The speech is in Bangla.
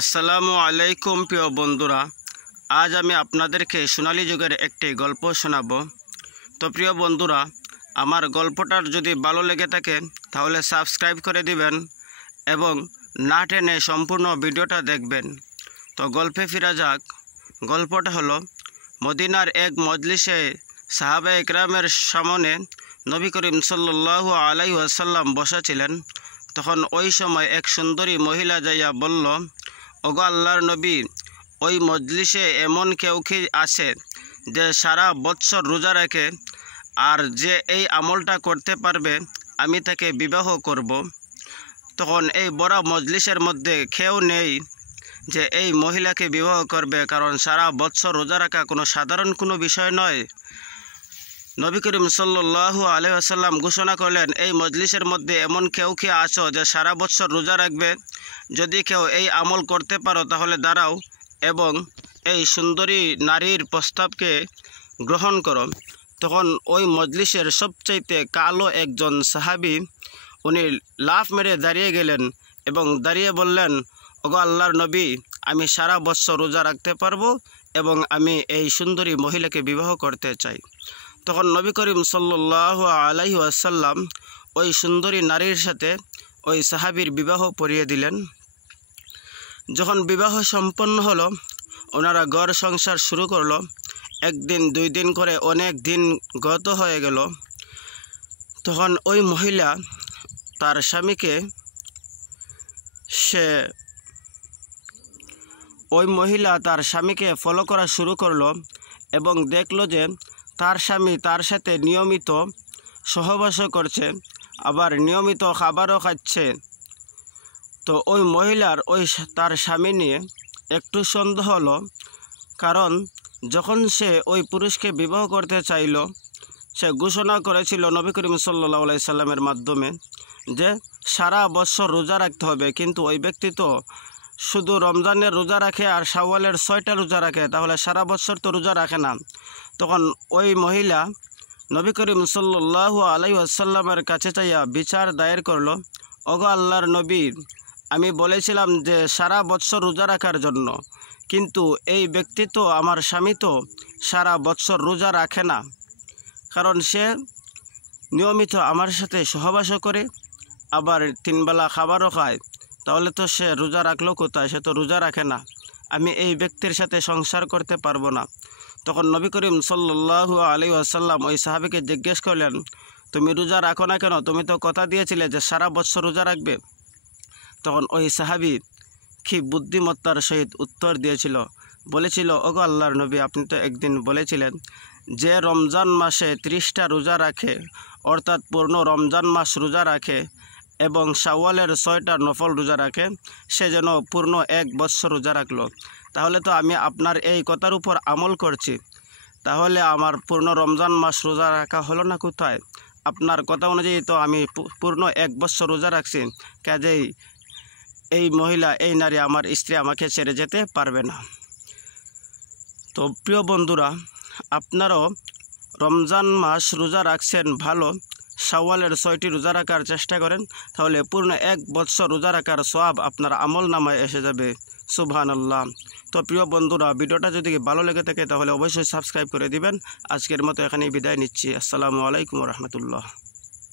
আসসালামু আলাইকুম প্রিয় বন্ধুরা, আজ আমি আপনাদেরকে সোনালী যুগের একটি গল্প শোনাব। তো প্রিয় বন্ধুরা, আমার গল্পটার যদি ভালো লেগে থাকে তাহলে সাবস্ক্রাইব করে দিবেন এবং না টেনে সম্পূর্ণ ভিডিওটা দেখবেন। তো গল্পে ফিরা যাক। গল্পটা হলো, মদিনার এক মজলিসে সাহাবা একরামের সামনে নবী করিম সাল্লাল্লাহু আলাইহি ওয়াসাল্লাম বসা ছিলেন। তখন ওই সময় এক সুন্দরী মহিলা যাইয়া বলল, ওগো আল্লাহর নবী, ওই মজলিসে এমন কেউ কি আছে যে সারা বৎসর রোজা রাখে, আর যে এই আমলটা করতে পারবে আমি তাকে বিবাহ করব। তখন এই বড় মজলিসের মধ্যে কেউ নেই যে এই মহিলাকে বিবাহ করবে, কারণ সারা বৎসর রোজা রাখা কোনো সাধারণ কোনো বিষয় নয়। নবী করিম সাল্লাল্লাহু আলাইহি ওয়াসাল্লাম ঘোষণা করলেন, এই মজলিসের মধ্যে এমন কেউ কি আছো যে সারা বৎসর রোজা রাখবে? যদি কেউ এই আমল করতে পারো তাহলে দাঁড়াও এবং এই সুন্দরী নারীর প্রস্তাবকে গ্রহণ করো। তখন ওই মজলিসের সবচাইতে কালো একজন সাহাবী উনি লাফ মেরে দাঁড়িয়ে গেলেন এবং দাঁড়িয়ে বললেন, ওগো আল্লাহর নবী, আমি সারা বৎসর রোজা রাখতে পারবো এবং আমি এই সুন্দরী মহিলাকে বিবাহ করতে চাই। তখন নবী করিম সাল্লাল্লাহু আলাইহি ওয়াসাল্লাম ওই সুন্দরী নারীর সাথে ওই সাহাবীর বিবাহ পড়িয়ে দিলেন। যখন বিবাহ সম্পন্ন হলো, ওনারা ঘর সংসার শুরু করলো। একদিন দুই দিন করে অনেক দিন গত হয়ে গেল। তখন ওই মহিলা তার স্বামীকে ফলো করা শুরু করলো এবং দেখলো যে তার স্বামী তার সাথে নিয়মিত সহবাস করছে, আবার নিয়মিত খাবারও খাচ্ছে। তো ওই মহিলার তার স্বামী নিয়ে একটু সন্দেহ হলো, কারণ যখন সে ওই পুরুষকে বিবাহ করতে চাইল, সে ঘোষণা করেছিল নবী করিম সাল্লাল্লাহু আলাইহি সাল্লামের মাধ্যমে যে সারা বছর রোজা রাখতে হবে, কিন্তু ওই ব্যক্তি তো শুধু রমজানের রোজা রাখে আর শাওয়ালের 6টা রোজা রাখে, তাহলে সারা বছর তো রোজা রাখে না। তখন ওই মহিলা নবী করিম সাল্লাল্লাহু আলাইহি ওয়াসাল্লামের কাছে চাইয়া বিচার দায়ের করলো, ওগো আল্লাহর নবী, আমি বলেছিলাম যে সারা বৎসর রোজা রাখার জন্য, কিন্তু এই ব্যক্তি তো, আমার স্বামী তো সারা বৎসর রোজা রাখে না, কারণ সে নিয়মিত আমার সাথে সহবাসও করে, আবার 3 বেলা খাবারও খায়, তাহলে তো সে রোজা রাখলো কোথায়? সে তো রোজা রাখে না। আমি এই ব্যক্তির সাথে সংসার করতে পারবো না। তখন নবী করিম সাল্লাল্লাহু আলাইহি ওয়াসাল্লাম ওই সাহাবীকে জিজ্ঞেস করলেন, তুমি রোজা রাখো না কেন? তুমি তো কথা দিয়েছিলে যে সারা বৎসর রোজা রাখবে। তখন ওই সাহাবী কি বুদ্ধিমত্তার সহিত উত্তর দিয়েছিল, বলেছিল, ওগো আল্লাহর নবী, আপনি তো একদিন বলেছিলেন যে রমজান মাসে 30টা রোজা রাখে, অর্থাৎ পূর্ণ রমজান মাস রোজা রাখে এবং শাওয়ালের 6টা নফল রোজা রাখে, সে যেন পূর্ণ 1 বৎসর রোজা রাখলো। তাহলে তো আমি আপনার এই কথার উপর আমল করছি, তাহলে আমার পূর্ণ রমজান মাস রোজা রাখা হলো না কোথায়? আপনার কথা অনুযায়ী তো আমি পূর্ণ 1 বৎসর রোজা রাখছি, কাজেই এই মহিলা, এই নারী, আমার স্ত্রী আমাকে ছেড়ে যেতে পারবে না। তো প্রিয় বন্ধুরা, আপনারাও রমজান মাস রোজা রাখছেন ভালো, শাওয়ালের 6টি রোজা রাখার চেষ্টা করেন, তাহলে পূর্ণ 1 বৎসর রোজা রাখার সওয়াব আপনার আমল নামায় এসে যাবে। সুবহানাল্লাহ। তো প্রিয় বন্ধুরা, ভিডিওটা যদি ভালো লেগে থাকে তাহলে অবশ্যই সাবস্ক্রাইব করে দিবেন। আজকের মতো এখানেই বিদায় নিচ্ছি। আসসালামু আলাইকুম ওয়া রাহমাতুল্লাহ।